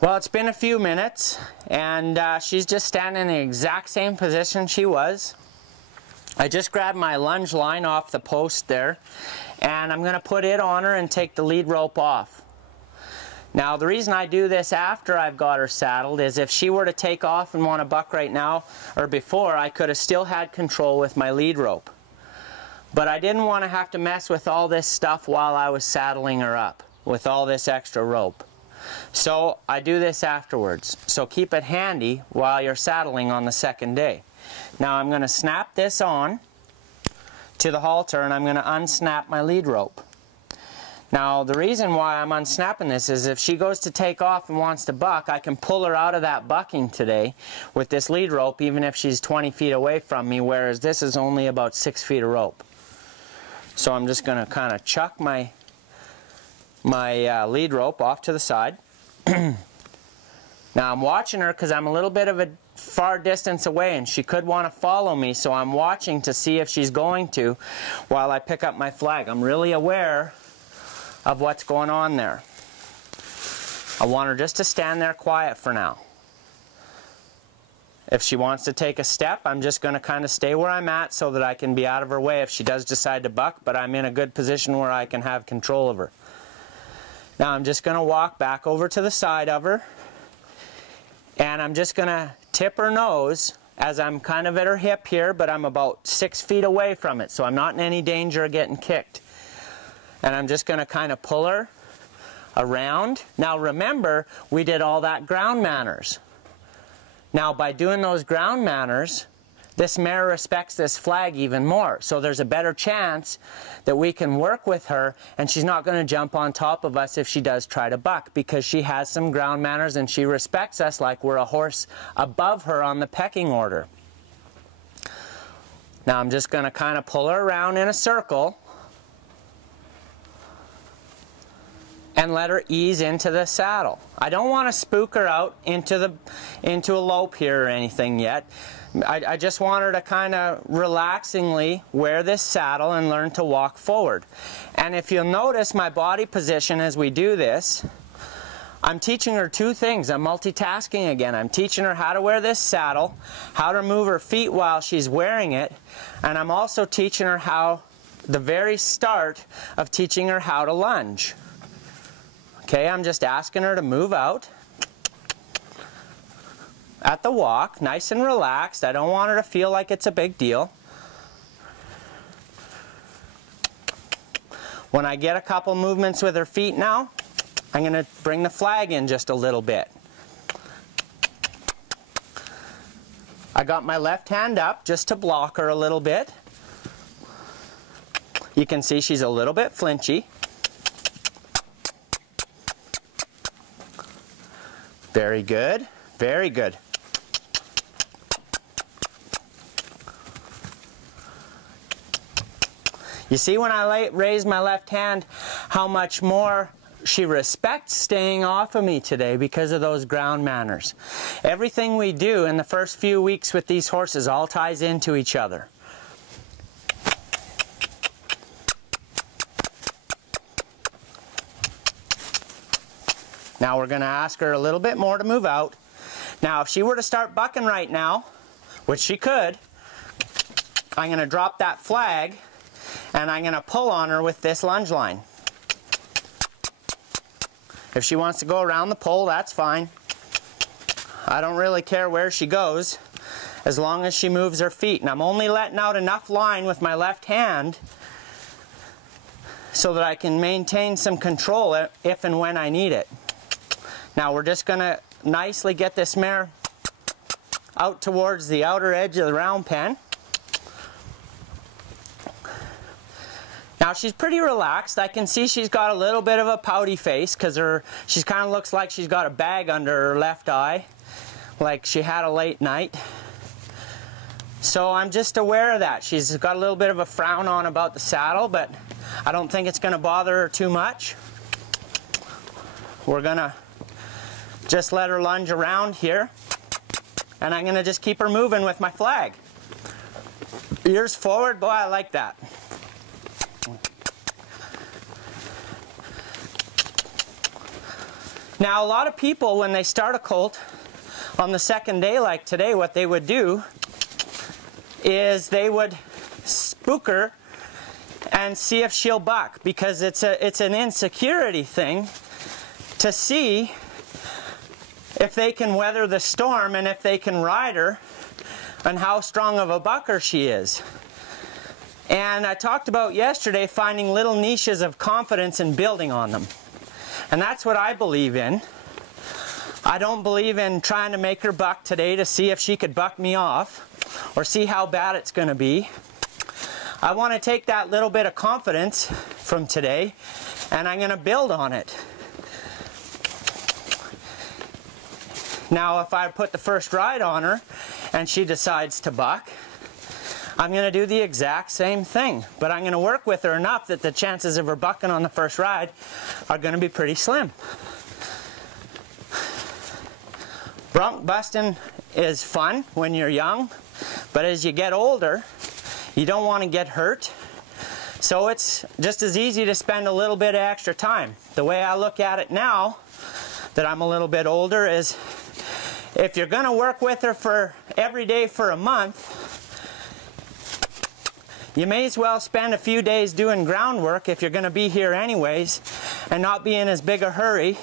Well, it's been a few minutes, and she's just standing in the exact same position she was. I just grabbed my lunge line off the post there, and I'm going to put it on her and take the lead rope off. Now, the reason I do this after I've got her saddled is if she were to take off and want to buck right now, or before, I could have still had control with my lead rope. But I didn't want to have to mess with all this stuff while I was saddling her up, with all this extra rope. So I do this afterwards. So keep it handy while you're saddling on the second day. Now I'm going to snap this on to the halter, and I'm going to unsnap my lead rope. Now the reason why I'm unsnapping this is if she goes to take off and wants to buck, I can pull her out of that bucking today with this lead rope even if she's 20 feet away from me, whereas this is only about 6 feet of rope. So I'm just going to kind of chuck my lead rope off to the side. Now I'm watching her because I'm a little bit of a far distance away and she could want to follow me, so I'm watching to see if she's going to while I pick up my flag. I'm really aware of what's going on there. I want her just to stand there quiet for now. If she wants to take a step, I'm just going to kind of stay where I'm at so that I can be out of her way if she does decide to buck, but I'm in a good position where I can have control of her. Now I'm just going to walk back over to the side of her, and I'm just going to tip her nose as I'm kind of at her hip here, but I'm about 6 feet away from it, so I'm not in any danger of getting kicked. And I'm just going to kind of pull her around. Now remember, we did all that ground manners. Now by doing those ground manners, this mare respects this flag even more. So there's a better chance that we can work with her and she's not going to jump on top of us if she does try to buck, because she has some ground manners and she respects us like we're a horse above her on the pecking order. Now I'm just going to kind of pull her around in a circle and let her ease into the saddle. I don't want to spook her out into a lope here or anything yet. I just want her to kind of relaxingly wear this saddle and learn to walk forward. And if you'll notice my body position as we do this, I'm teaching her two things. I'm multitasking again. I'm teaching her how to wear this saddle, how to move her feet while she's wearing it, and I'm also teaching her how, the very start of teaching her how to lunge. Okay, I'm just asking her to move out at the walk, nice and relaxed. I don't want her to feel like it's a big deal. When I get a couple movements with her feet now, I'm going to bring the flag in just a little bit. I got my left hand up just to block her a little bit. You can see she's a little bit flinchy. Very good, very good. You see when I raise my left hand how much more she respects staying off of me today because of those ground manners. Everything we do in the first few weeks with these horses all ties into each other. Now we're going to ask her a little bit more to move out. Now if she were to start bucking right now, which she could, I'm going to drop that flag and I'm going to pull on her with this lunge line. If she wants to go around the pole, that's fine. I don't really care where she goes as long as she moves her feet. And I'm only letting out enough line with my left hand so that I can maintain some control if and when I need it. Now we're just going to nicely get this mare out towards the outer edge of the round pen. Now she's pretty relaxed. I can see she's got a little bit of a pouty face because she kind of looks like she's got a bag under her left eye, like she had a late night. So I'm just aware of that. She's got a little bit of a frown on about the saddle, but I don't think it's going to bother her too much. We're going to just let her lunge around here, and I'm going to just keep her moving with my flag. Ears forward, boy, I like that. Now, a lot of people, when they start a colt on the second day like today, what they would do is they would spook her and see if she'll buck, because it's an insecurity thing to see if they can weather the storm and if they can ride her and how strong of a bucker she is. And I talked about yesterday finding little niches of confidence and building on them. And that's what I believe in. I don't believe in trying to make her buck today to see if she could buck me off or see how bad it's going to be. I want to take that little bit of confidence from today and I'm going to build on it. Now, if I put the first ride on her and she decides to buck, I'm going to do the exact same thing, but I'm going to work with her enough that the chances of her bucking on the first ride are going to be pretty slim. Bronc busting is fun when you're young, but as you get older, you don't want to get hurt. So it's just as easy to spend a little bit of extra time. The way I look at it now, that I'm a little bit older, is if you're going to work with her for every day for a month, you may as well spend a few days doing groundwork if you're going to be here anyways and not be in as big a hurry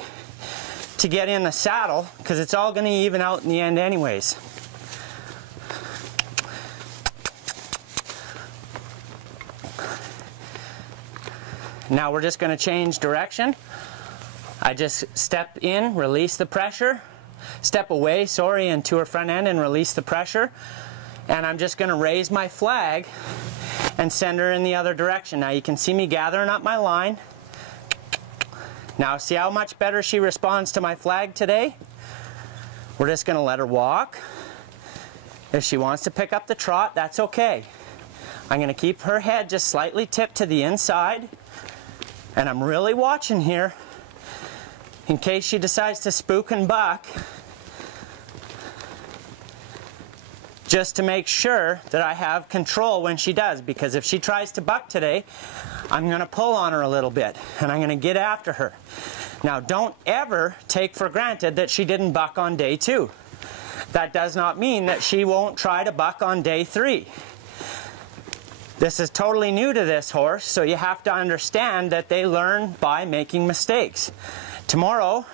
to get in the saddle, because it's all going to even out in the end anyways. Now we're just going to change direction. I just step in, release the pressure, step away, sorry, into her front end and release the pressure. And I'm just going to raise my flag and send her in the other direction. Now you can see me gathering up my line. Now see how much better she responds to my flag today? We're just going to let her walk. If she wants to pick up the trot, that's okay. I'm going to keep her head just slightly tipped to the inside. And I'm really watching here in case she decides to spook and buck, just to make sure that I have control when she does, because if she tries to buck today, I'm going to pull on her a little bit and I'm going to get after her. Now don't ever take for granted that she didn't buck on day 2. That does not mean that she won't try to buck on day 3. This is totally new to this horse, so you have to understand that they learn by making mistakes. Tomorrow,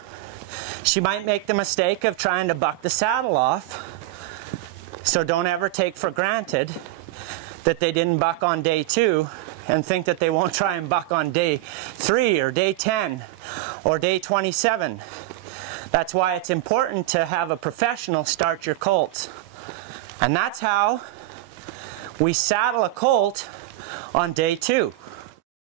she might make the mistake of trying to buck the saddle off. So don't ever take for granted that they didn't buck on day 2 and think that they won't try and buck on day 3 or day 10 or day 27. That's why it's important to have a professional start your colts. And that's how we saddle a colt on day 2.